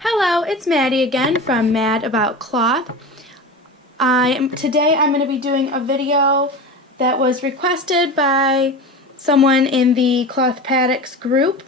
Hello, it's Maddie again from Mad About Cloth. Today I'm going to be doing a video that was requested by someone in the Cloth Paddocks group,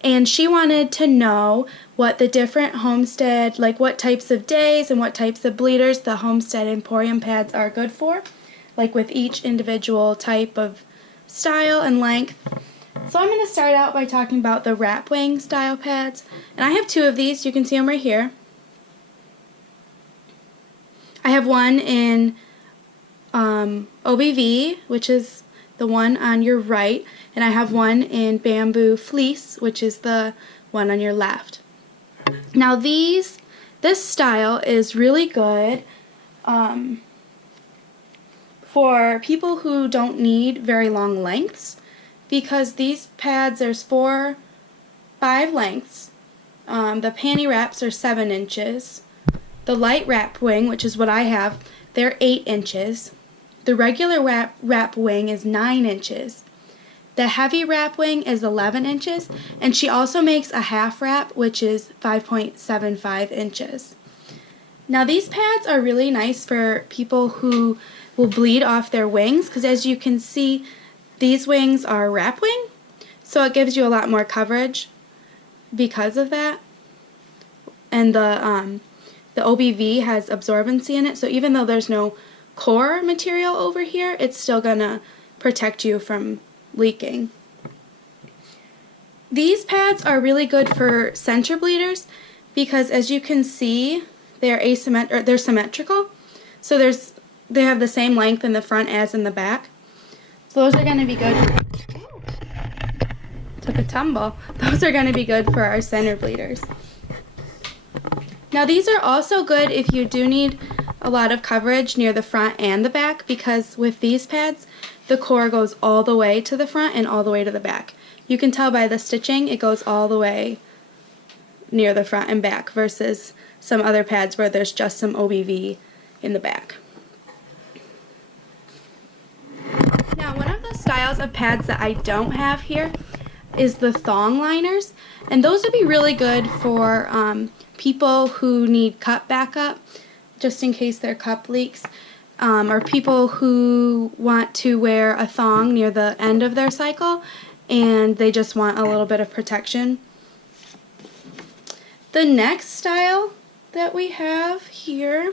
and she wanted to know what the different Homestead, like what types of days and what types of bleeders the Homestead Emporium pads are good for, like with each individual type of style and length. So I'm going to start out by talking about the wrap wing style pads, and I have two of these. You can see them right here. I have one in OBV, which is the one on your right, and I have one in bamboo fleece, which is the one on your left. Now this style is really good for people who don't need very long lengths, because these pads, there's 5 lengths. The panty wraps are 7 inches. The light wrap wing, which is what I have, they're 8 inches. The regular wrap wing is 9 inches. The heavy wrap wing is 11 inches, and she also makes a half wrap, which is 5.75 inches. Now these pads are really nice for people who will bleed off their wings, because as you can see, these wings are wrap wing, so it gives you a lot more coverage because of that. And the OBV has absorbency in it, so even though there's no core material over here, it's still gonna protect you from leaking. These pads are really good for center bleeders because, as you can see, they're symmetrical. So they have the same length in the front as in the back. So those are going to be good. Took a tumble. Those are going to be good for our center bleeders. Now these are also good if you do need a lot of coverage near the front and the back, because with these pads, the core goes all the way to the front and all the way to the back. You can tell by the stitching it goes all the way near the front and back versus some other pads where there's just some OBV in the back. Now, one of the styles of pads that I don't have here is the thong liners, and those would be really good for people who need cup backup, just in case their cup leaks, or people who want to wear a thong near the end of their cycle and they just want a little bit of protection. The next style that we have here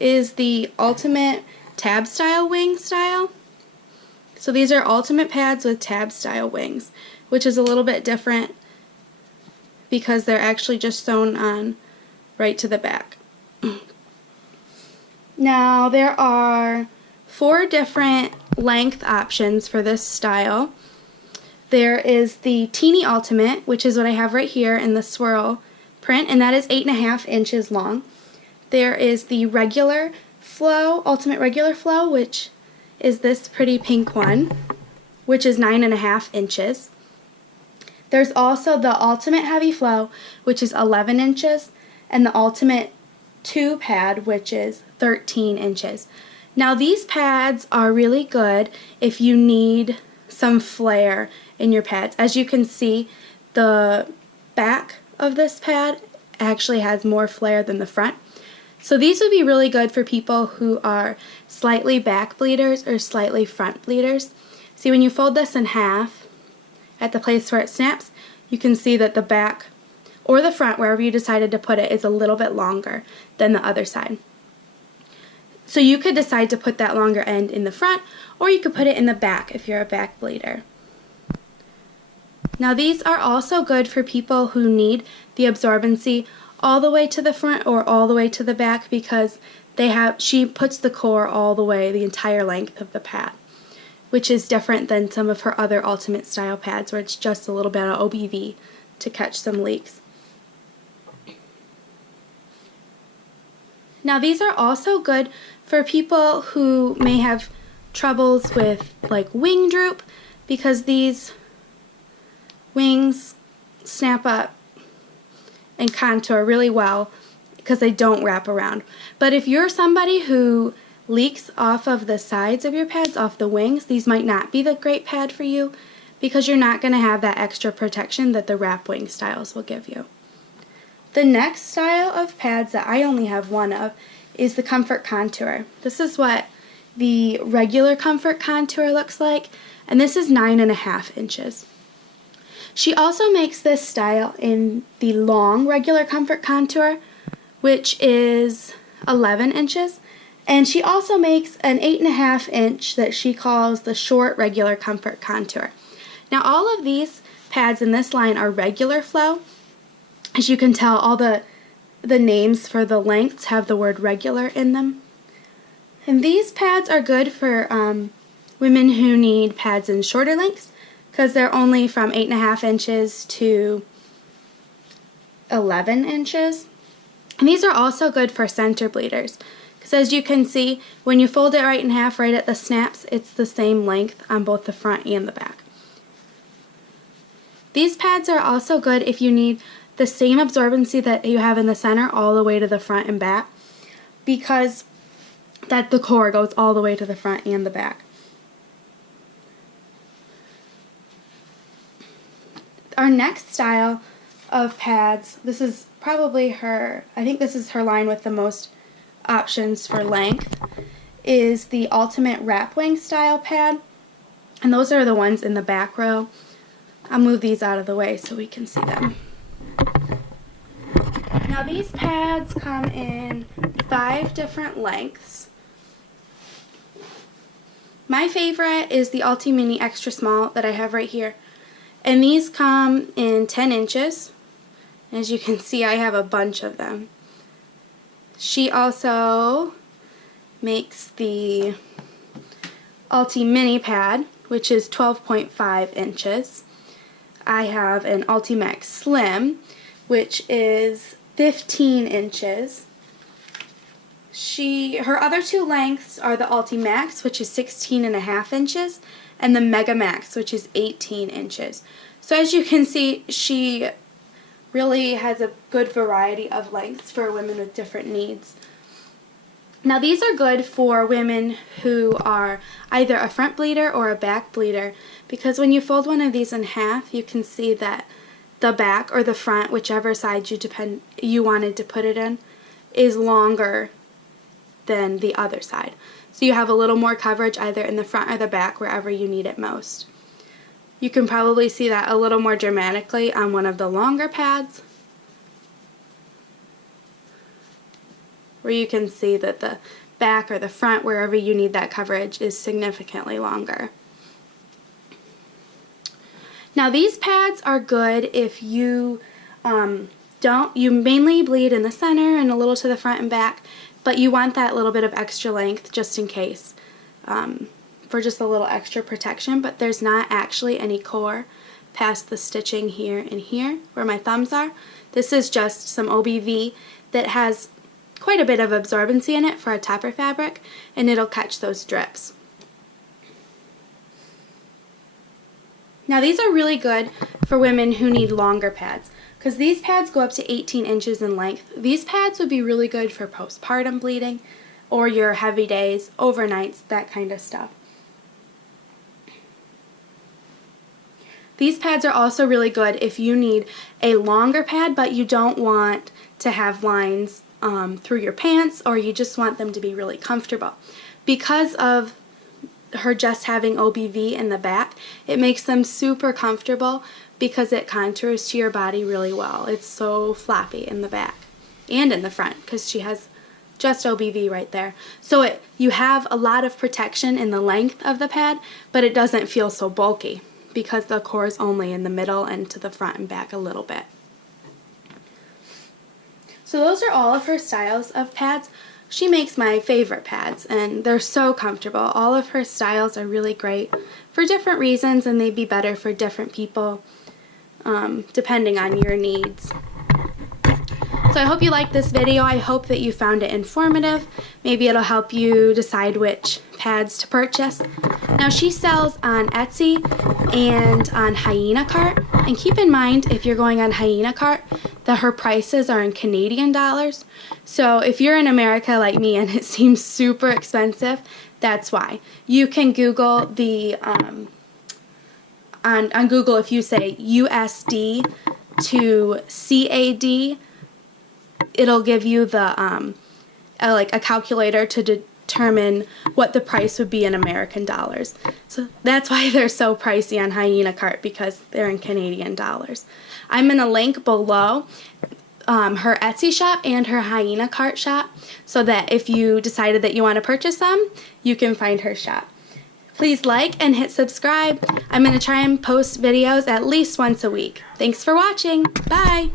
is the ultimate tab style wing style. So these are ultimate pads with tab style wings, which is a little bit different because they're actually just sewn on right to the back. Now there are 4 different length options for this style. There is the teeny ultimate, which is what I have right here in the swirl print, and that is 8.5 inches long. There is the regular flow, ultimate regular flow, which is this pretty pink one, which is 9.5 inches. There's also the ultimate heavy flow, which is 11 inches, and the ultimate 2 pad, which is 13 inches. Now these pads are really good if you need some flare in your pads. As you can see, the back of this pad actually has more flare than the front. So these would be really good for people who are slightly back bleeders or slightly front bleeders. See, when you fold this in half at the place where it snaps, you can see that the back or the front, wherever you decided to put it, is a little bit longer than the other side. So you could decide to put that longer end in the front, or you could put it in the back if you're a back bleeder. Now these are also good for people who need the absorbency all the way to the front or all the way to the back, because she puts the core all the way, the entire length of the pad, which is different than some of her other ultimate style pads where it's just a little bit of OBV to catch some leaks. Now these are also good for people who may have troubles with like wing droop, because these wings snap up and contour really well because they don't wrap around. But if you're somebody who leaks off of the sides of your pads, off the wings, these might not be the great pad for you because you're not going to have that extra protection that the wrap wing styles will give you. The next style of pads that I only have one of is the Comfort Contour. This is what the regular Comfort Contour looks like, and this is 9.5 inches. She also makes this style in the long regular Comfort Contour, which is 11 inches, and she also makes an 8.5 inch that she calls the short regular Comfort Contour. Now all of these pads in this line are regular flow. As you can tell, all the names for the lengths have the word regular in them. And these pads are good for women who need pads in shorter lengths, because they're only from 8.5 inches to 11 inches. And these are also good for center bleeders, because as you can see, when you fold it right in half right at the snaps, it's the same length on both the front and the back. These pads are also good if you need the same absorbency that you have in the center all the way to the front and back, because that the core goes all the way to the front and the back. Our next style of pads, this is probably her, I think this is her line with the most options for length, is the Ultimate Wrap Wing style pad, and those are the ones in the back row. I'll move these out of the way so we can see them. Now these pads come in 5 different lengths. My favorite is the Ulti Mini Extra Small that I have right here. And these come in 10 inches. As you can see, I have a bunch of them. She also makes the Ulti Mini pad, which is 12.5 inches. I have an Ultimax Slim, which is 15 inches. Her other 2 lengths are the Ultimax, which is 16.5 inches, and the Mega Max, which is 18 inches. So as you can see, she really has a good variety of lengths for women with different needs. Now these are good for women who are either a front bleeder or a back bleeder, because when you fold one of these in half, you can see that the back or the front, whichever side you wanted to put it in, is longer than the other side. So you have a little more coverage either in the front or the back, wherever you need it most. You can probably see that a little more dramatically on one of the longer pads, where you can see that the back or the front, wherever you need that coverage, is significantly longer. Now these pads are good if you you mainly bleed in the center and a little to the front and back, but you want that little bit of extra length just in case, for just a little extra protection. But there's not actually any core past the stitching here and here where my thumbs are. This is just some OBV that has quite a bit of absorbency in it for a topper fabric, and it'll catch those drips. Now these are really good for women who need longer pads, because these pads go up to 18 inches in length. These pads would be really good for postpartum bleeding or your heavy days, overnights, that kind of stuff. These pads are also really good if you need a longer pad but you don't want to have lines through your pants, or you just want them to be really comfortable. Because of her just having OBV in the back, it makes them super comfortable because it contours to your body really well. It's so floppy in the back and in the front because she has just OBV right there. So you have a lot of protection in the length of the pad, but it doesn't feel so bulky because the core is only in the middle and to the front and back a little bit. So those are all of her styles of pads. She makes my favorite pads, and they're so comfortable. All of her styles are really great for different reasons, and they'd be better for different people depending on your needs. So I hope you liked this video. I hope that you found it informative. Maybe it'll help you decide which pads to purchase. Now she sells on Etsy and on Hyena Cart. And keep in mind, if you're going on Hyena Cart, that her prices are in Canadian dollars. So if you're in America like me and it seems super expensive, that's why. You can Google the, on Google, if you say USD to CAD, it'll give you the like a calculator to determine what the price would be in American dollars. So that's why they're so pricey on Hyena Cart, because they're in Canadian dollars. I'm going to link below her Etsy shop and her Hyena Cart shop, so that if you decided that you want to purchase them, you can find her shop. Please like and hit subscribe. I'm going to try and post videos at least once a week. Thanks for watching. Bye!